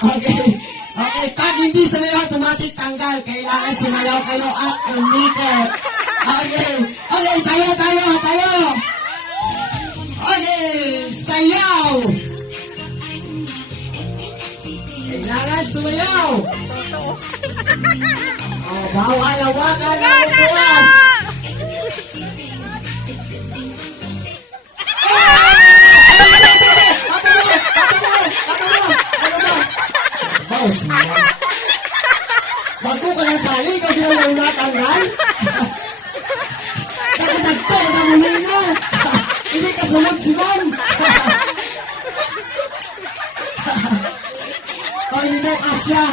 Okay. Okay, pag hindi sumayaw, automatic tanggal. Kailangan sumayaw kayo at umikot. Okay. Okay, tayo. Okay, sayaw. Kailangan sumayaw. Oh, bawal hawakan ng upuan. Bago ka ng sali, kasi naman natanggal. Nakatagpo ka na muli mo. Hindi ka sunod-sunod. Pag hindi mo kasya.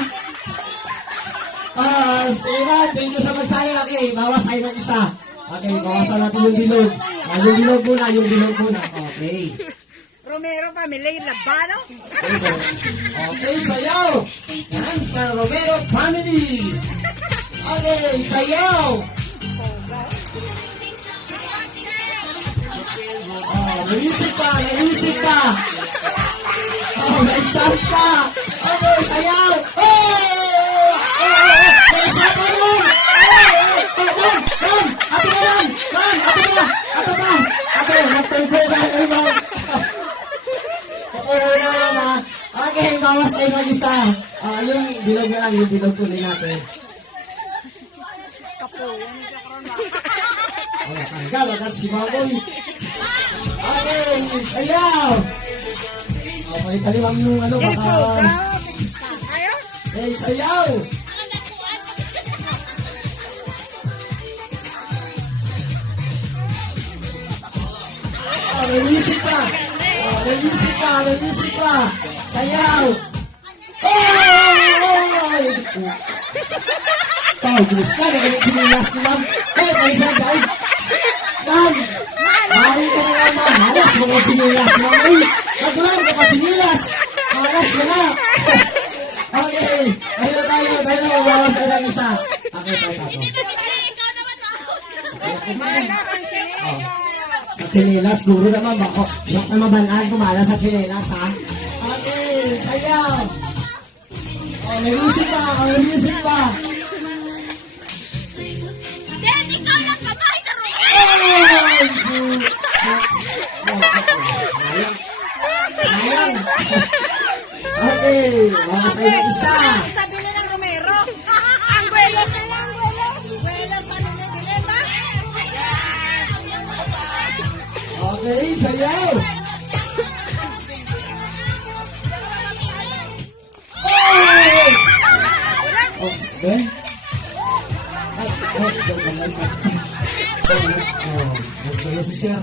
Sira, thank you sa magsali. Okay, bawas tayo ng isa. Okay, bawasan natin yung bilog. Yung bilog muna. Okay. Romero family, Labano. Okay, sayaw. Yan sa Romero family. Okay, sayaw. May music pa. Oh, may sounds pa. Okay, sayaw. Oh! May isa pa nun. Ato pa. Nagtungkol ka na kayo. Okay, bawas tayo ng isa. Yung bilog na lang, yung bilog tuloy natin. Tanggal agad si Baboy. Okay, sayaw. Okay, taliwang yung ano baka. Okay, sayaw. May music pa. May music pa. Sayaw. Tao, gulis ka. Nagalit sinilas ni ma'am. May isa daw. Ma'am. Mari ka na nga ma'am. Halas mga sinilas ma'am. Naglang ka pa sinilas. Halas mo na. Okay. Tayo na mabawas tayo ng isa. Okay, tayo. Sa chinelas, guro naman bako. Huwag na mabalaan, kumala sa chinelas, ha? Okay, sayaw. Oh, may music pa. Den, ikaw lang kamay na rin. Sayang. Okay, bawas tayo ng isa. Sabi na ng Romero. Ang buelos na lang, buelos pa nila, bileta. Okay, sayaw. Oh, okay. Okay, si sir.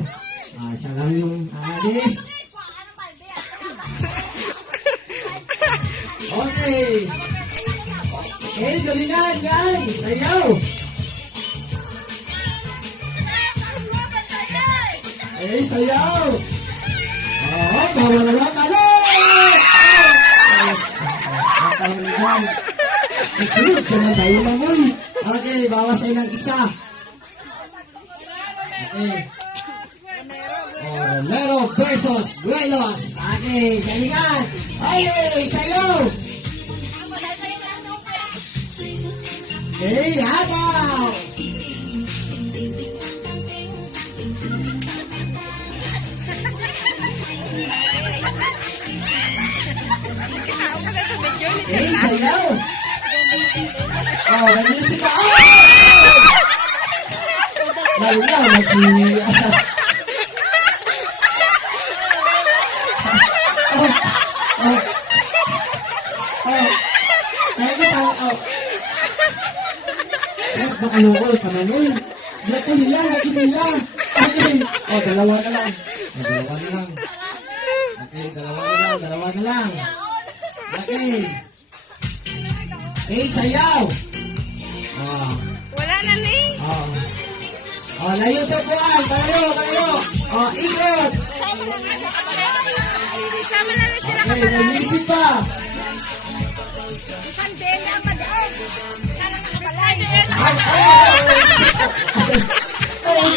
Siya lang yung alis. Okay. Okay, galingan yan. Sayaw. Okay, sayaw. Bawal Sunod ka na tayo naman. Okay, bawas tayo ng isa. Okay. Romero versus Buelos. Okay, galingan. Okay, sayaw. Okay, hataw. Okay, sayaw. May music pa. Lalo na si... Baka nukol ka na nun. Black nila. Okay. Dalawa na lang. Okay, dalawa na lang. Okay. Okay, sayaw. Wala na ni. Layo sa buwan. Kalayo. Ikot. Sama na rin sila Okay, may music pa. Kandela, madaos. Kala nakabalay. Oh,